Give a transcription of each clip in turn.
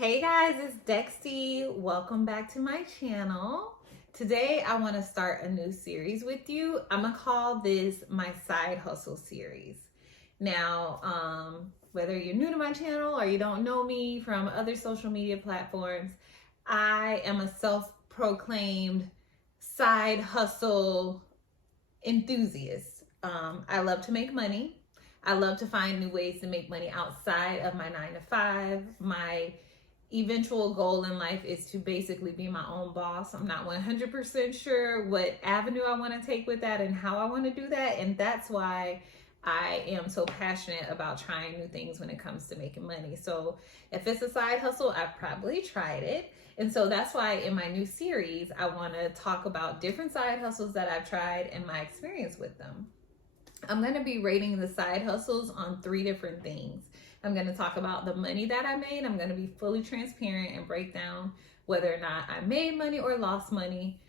Hey guys, it's Dexty. Welcome back to my channel. Today I want to start a new series with you. I'm gonna call this my side hustle series. Now, whether you're new to my channel or you don't know me from other social media platforms, I am a self-proclaimed side hustle enthusiast. I love to make money. I love to find new ways to make money outside of my 9 to 5. My eventual goal in life is to basically be my own boss. I'm not 100% sure what avenue I want to take with that and how I want to do that. And that's why I am so passionate about trying new things when it comes to making money. So if it's a side hustle, I've probably tried it. And so that's why in my new series, I want to talk about different side hustles that I've tried and my experience with them. I'm going to be rating the side hustles on 3 different things. I'm going to talk about the money that I made. I'm going to be fully transparent and break down whether or not I made money or lost money.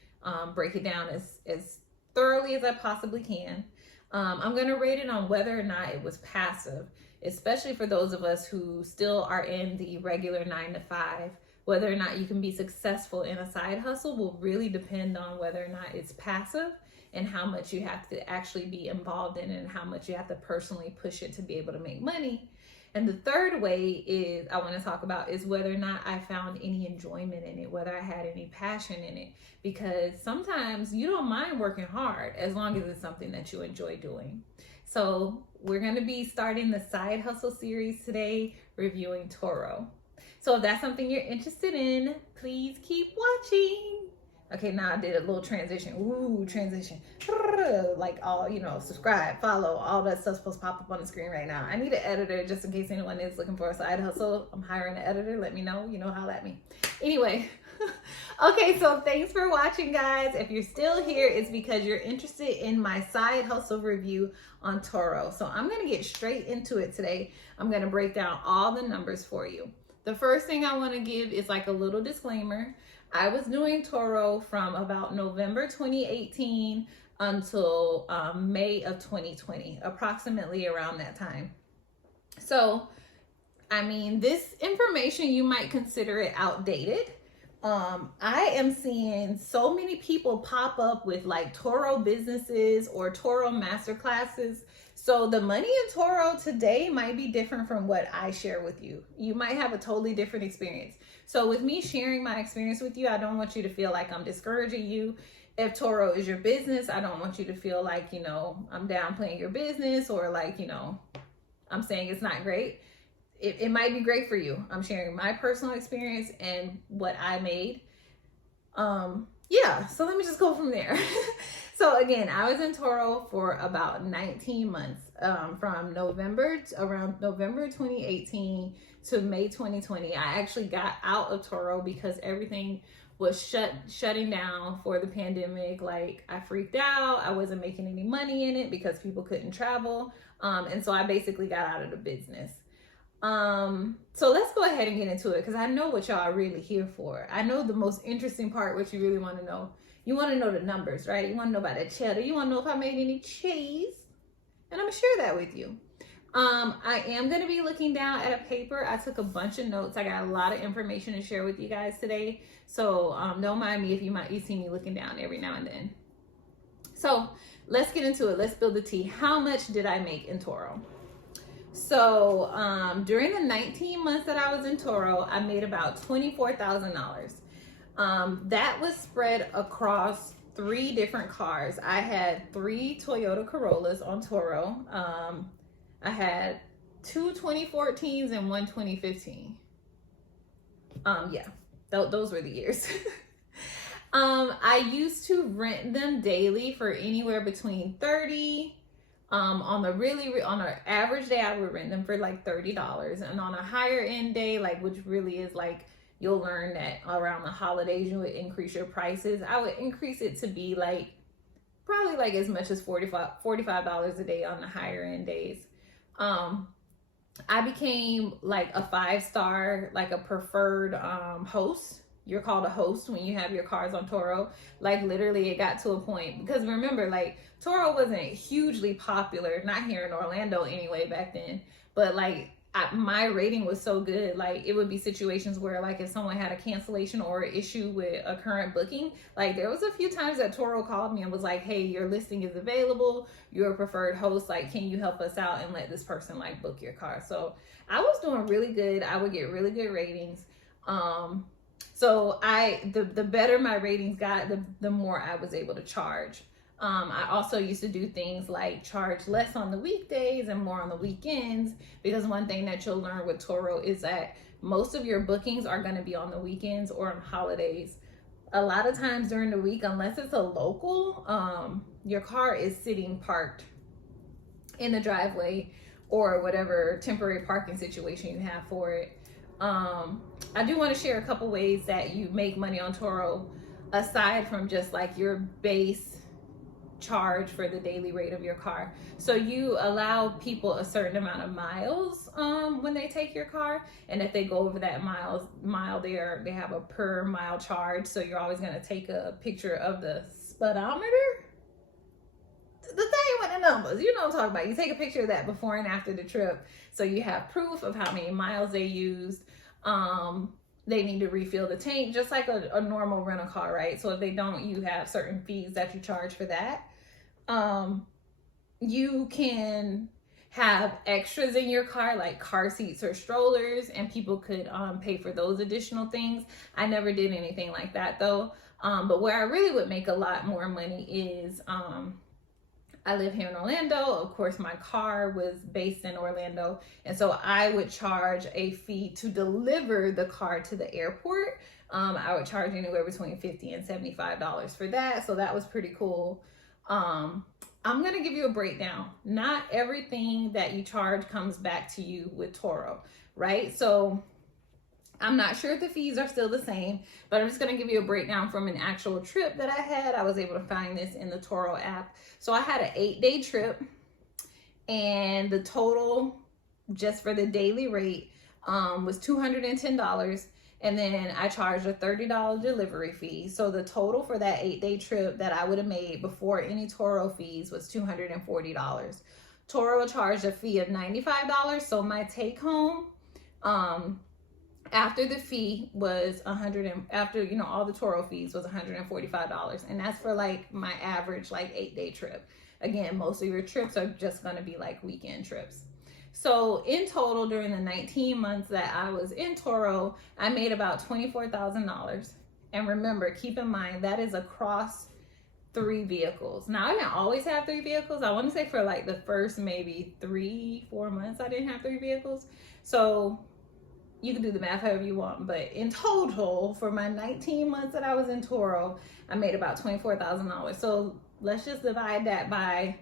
Break it down as thoroughly as I possibly can. I'm going to rate it on whether or not it was passive, especially for those of us who still are in the regular 9 to 5. Whether or not you can be successful in a side hustle will really depend on whether or not it's passive and how much you have to actually be involved in it and how much you have to personally push it to be able to make money. And the third way is I want to talk about is whether or not I found any enjoyment in it, whether I had any passion in it, because sometimes you don't mind working hard as long as it's something that you enjoy doing. So we're going to be starting the side hustle series today, reviewing Turo. So if that's something you're interested in, please keep watching. Okay, now I did a little transition. Ooh, transition. Like all, subscribe, follow, all that stuff's supposed to pop up on the screen right now. I need an editor just in case anyone is looking for a side hustle. I'm hiring an editor. Let me know. Holla at me. Anyway, okay, so thanks for watching, guys. If you're still here, it's because you're interested in my side hustle review on Turo. So I'm going to get straight into it today. I'm going to break down all the numbers for you. The first thing I want to give is like a little disclaimer. I was doing Turo from about November 2018 until May of 2020, approximately around that time. So, this information, you might consider it outdated. I am seeing so many people pop up with like Turo businesses or Turo masterclasses. So the money in Turo today might be different from what I share with you. You might have a totally different experience. So with me sharing my experience with you, I don't want you to feel like I'm discouraging you. If Turo is your business, I don't want you to feel like, I'm downplaying your business or like, I'm saying it's not great. It might be great for you. I'm sharing my personal experience and what I made. So let me just go from there. So again, I was in Turo for about 19 months, from around November 2018 to May 2020. I actually got out of Turo because everything was shutting down for the pandemic. Like I freaked out. I wasn't making any money in it because people couldn't travel. And so I basically got out of the business. So let's go ahead and get into it because I know what y'all are really here for. I know the most interesting part, what you really want to know. You want to know the numbers, right? You want to know about that cheddar. You want to know if I made any cheese. And I'm going to share that with you. I am going to be looking down at a paper. I took a bunch of notes. I got a lot of information to share with you guys today. So don't mind me if you see me looking down every now and then. So let's get into it. Let's build the tea. How much did I make in Turo? So during the 19 months that I was in Turo, I made about $24,000. That was spread across 3 different cars. I had 3 Toyota Corollas on Turo. I had 2 2014s and 1 2015. Those were the years. I used to rent them daily for anywhere between $30. On an average day, I would rent them for like $30, and on a higher end day, like which really is like you'll learn that around the holidays you would increase your prices. I would increase it to be like probably like as much as $45 a day on the higher end days. I became like a 5-star, like a preferred host. You're called a host when you have your cars on Turo. Like literally it got to a point, because remember, like Turo wasn't hugely popular, not here in Orlando anyway back then, but like my rating was so good. Like, it would be situations where, like, if someone had a cancellation or an issue with a current booking, like, there was a few times that Turo called me and was like, hey, your listing is available, you're a preferred host, like, can you help us out and let this person like book your car? So I was doing really good. I would get really good ratings. So the better my ratings got, the more I was able to charge. I also used to do things like charge less on the weekdays and more on the weekends, because one thing that you'll learn with Turo is that most of your bookings are going to be on the weekends or on holidays. A lot of times during the week, unless it's a local, your car is sitting parked in the driveway or whatever temporary parking situation you have for it. I do want to share a couple ways that you make money on Turo aside from just like your base charge for the daily rate of your car. So you allow people a certain amount of miles when they take your car, and if they go over that mile there, they have a per mile charge. So you're always going to take a picture of the speedometer, the thing with the numbers, you know what I'm talking about. You take a picture of that before and after the trip, so you have proof of how many miles they used. They need to refill the tank just like a normal rental car, right? So if they don't, you have certain fees that you charge for that. You can have extras in your car like car seats or strollers, and people could pay for those additional things. I never did anything like that though. But where I really would make a lot more money is I live here in Orlando. Of course, my car was based in Orlando, and so I would charge a fee to deliver the car to the airport. I would charge anywhere between $50 and $75 for that, so that was pretty cool. I'm going to give you a breakdown. Not everything that you charge comes back to you with Turo, right? So I'm not sure if the fees are still the same, but I'm just going to give you a breakdown from an actual trip that I had. I was able to find this in the Turo app. So I had an 8-day trip, and the total just for the daily rate was $210. And then I charged a $30 delivery fee. So the total for that 8-day trip that I would have made before any Turo fees was $240. Turo charged a fee of $95. So my take home, after the fee was after all the Turo fees was $145, and that's for like my average like 8-day trip. Again, most of your trips are just going to be like weekend trips. So in total, during the 19 months that I was in Turo, I made about $24,000. And remember, keep in mind that is across 3 vehicles. Now, I didn't always have 3 vehicles. I want to say for like the first maybe 3-4 months, I didn't have 3 vehicles. So you can do the math however you want, but in total, for my 19 months that I was in Turo, I made about $24,000. So let's just divide that by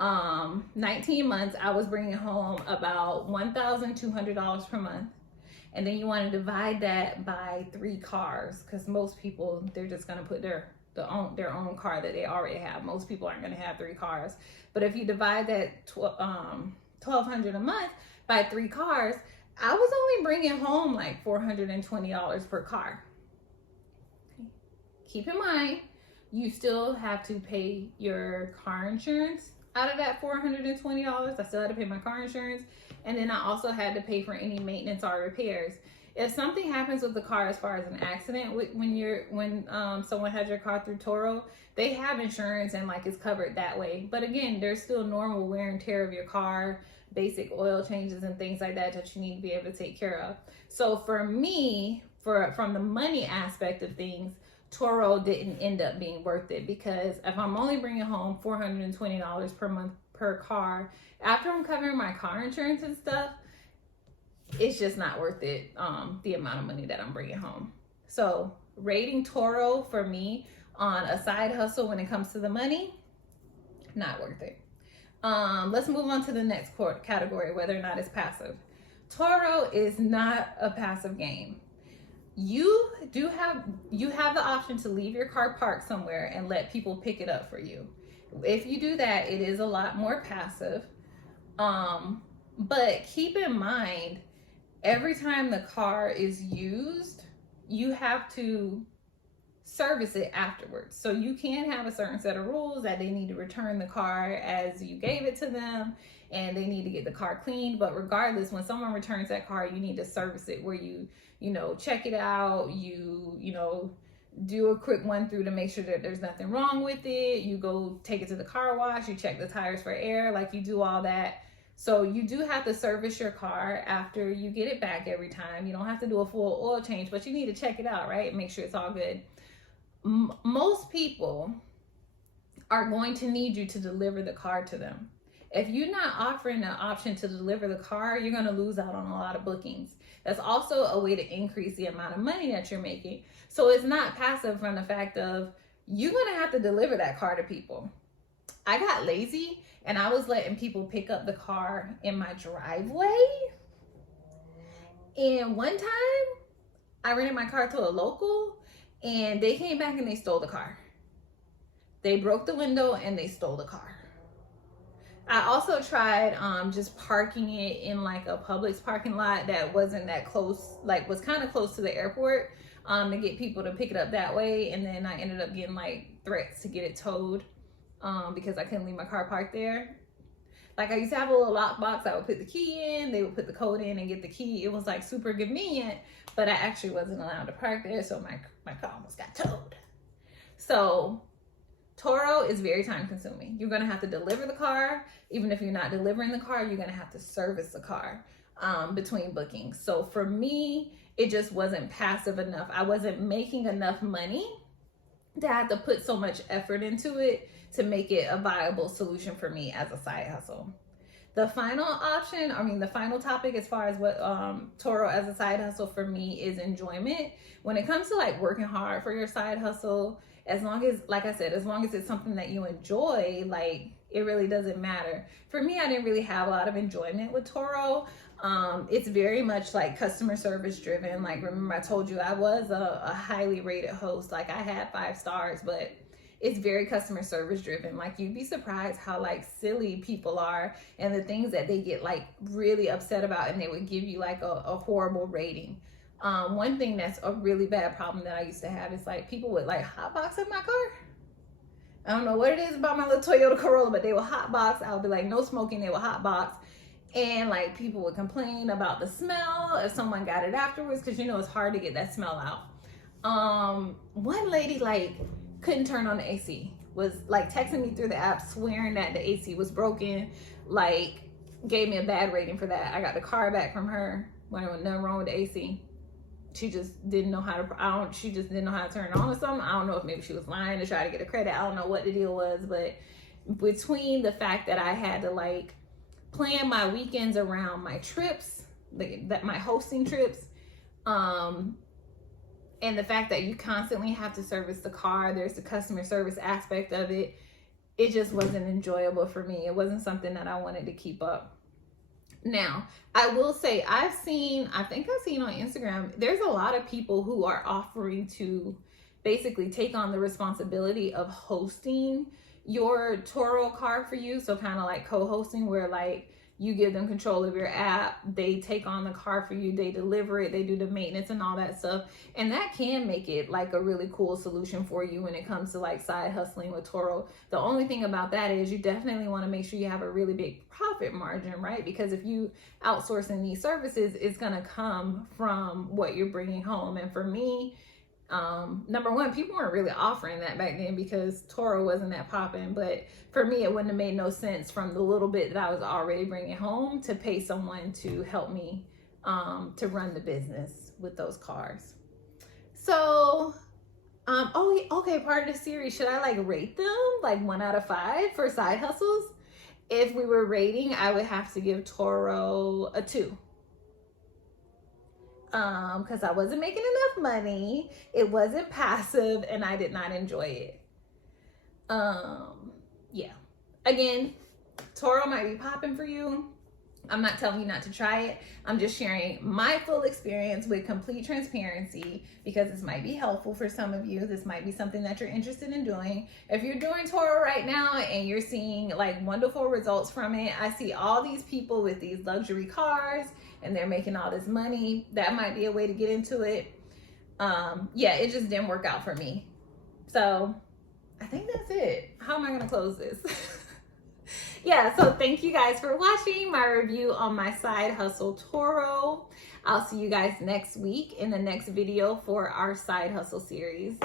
19 months. I was bringing home about $1,200 per month. And then you want to divide that by 3 cars, because most people, they're just going to put their own car that they already have. Most people aren't going to have 3 cars. But if you divide that $1,200 a month by 3 cars, I was only bringing home like $420 per car. Keep in mind, you still have to pay your car insurance out of that $420. I still had to pay my car insurance, and then I also had to pay for any maintenance or repairs. If something happens with the car as far as an accident, when someone has your car through Turo, they have insurance and like it's covered that way. But again, there's still normal wear and tear of your car, basic oil changes and things like that that you need to be able to take care of. So for me, from the money aspect of things, Turo didn't end up being worth it, because if I'm only bringing home $420 per month per car, after I'm covering my car insurance and stuff, it's just not worth it, the amount of money that I'm bringing home. So rating Turo for me on a side hustle when it comes to the money, not worth it. Let's move on to the next category, whether or not it's passive. Turo is not a passive game. You have the option to leave your car parked somewhere and let people pick it up for you. If you do that, it is a lot more passive. But keep in mind, every time the car is used, you have to service it afterwards. So you can have a certain set of rules that they need to return the car as you gave it to them, and they need to get the car cleaned. But regardless, when someone returns that car, you need to service it where you check it out, do a quick one through to make sure that there's nothing wrong with it. You go take it to the car wash, you check the tires for air, like you do all that. So you do have to service your car after you get it back every time. You don't have to do a full oil change, but you need to check it out, right? Make sure it's all good. Most people are going to need you to deliver the car to them. If you're not offering an option to deliver the car, you're going to lose out on a lot of bookings. That's also a way to increase the amount of money that you're making. So it's not passive from the fact of you're going to have to deliver that car to people. I got lazy and I was letting people pick up the car in my driveway. And one time I rented my car to a local and they came back and they stole the car. They broke the window and they stole the car. I also tried just parking it in like a Publix parking lot that wasn't that close, like was kind of close to the airport, to get people to pick it up that way. And then I ended up getting like threats to get it towed because I couldn't leave my car parked there. Like I used to have a little lockbox. I would put the key in, they would put the code in and get the key. It was like super convenient, but I actually wasn't allowed to park there. So my car almost got towed. So Turo is very time consuming. You're gonna have to deliver the car. Even if you're not delivering the car, you're gonna have to service the car between bookings. So for me, it just wasn't passive enough. I wasn't making enough money to have to put so much effort into it to make it a viable solution for me as a side hustle. The final option, the final topic as far as what Turo as a side hustle for me is enjoyment. When it comes to like working hard for your side hustle, as long as, like I said, as long as it's something that you enjoy, like it really doesn't matter. For me, I didn't really have a lot of enjoyment with Turo. It's very much like customer service driven. Like, remember I told you I was a highly rated host. Like I had 5 stars, but it's very customer service driven. Like you'd be surprised how like silly people are and the things that they get like really upset about, and they would give you like a horrible rating. One thing that's a really bad problem that I used to have is like people would like hotbox in my car. I don't know what it is about my little Toyota Corolla, but they would hotbox. I would be like, no smoking, they would hotbox. And like people would complain about the smell if someone got it afterwards, because it's hard to get that smell out. One lady like couldn't turn on the AC, was like texting me through the app swearing that the AC was broken, like gave me a bad rating for that. I got the car back from her when there was nothing wrong with the AC. She just didn't know how to, she just didn't know how to turn it on or something. I don't know if maybe she was lying to try to get a credit. I don't know what the deal was, but between the fact that I had to like plan my weekends around my trips, my hosting trips, and the fact that you constantly have to service the car, there's the customer service aspect of it, it just wasn't enjoyable for me. It wasn't something that I wanted to keep up. Now, I will say I think I've seen on Instagram, there's a lot of people who are offering to basically take on the responsibility of hosting your Turo car for you. So kind of like co-hosting, where like you give them control of your app, they take on the car for you, they deliver it, they do the maintenance and all that stuff. And that can make it like a really cool solution for you when it comes to like side hustling with Turo. The only thing about that is you definitely want to make sure you have a really big profit margin, right? Because if you outsourcing these services, it's going to come from what you're bringing home. And for me, number one, people weren't really offering that back then because Turo wasn't that popping. But for me, it wouldn't have made no sense from the little bit that I was already bringing home to pay someone to help me to run the business with those cars. So, okay, part of the series, should I like rate them like 1 out of 5 for side hustles? If we were rating, I would have to give Turo a 2. Because I wasn't making enough money, it wasn't passive, and I did not enjoy it. Yeah. Again, Turo might be popping for you. I'm not telling you not to try it. I'm just sharing my full experience with complete transparency because this might be helpful for some of you. This might be something that you're interested in doing. If you're doing Turo right now and you're seeing like wonderful results from it, I see all these people with these luxury cars and they're making all this money. That might be a way to get into it. Yeah, it just didn't work out for me. So I think that's it. How am I gonna close this? Yeah, so thank you guys for watching my review on my side hustle Turo. I'll see you guys next week in the next video for our side hustle series.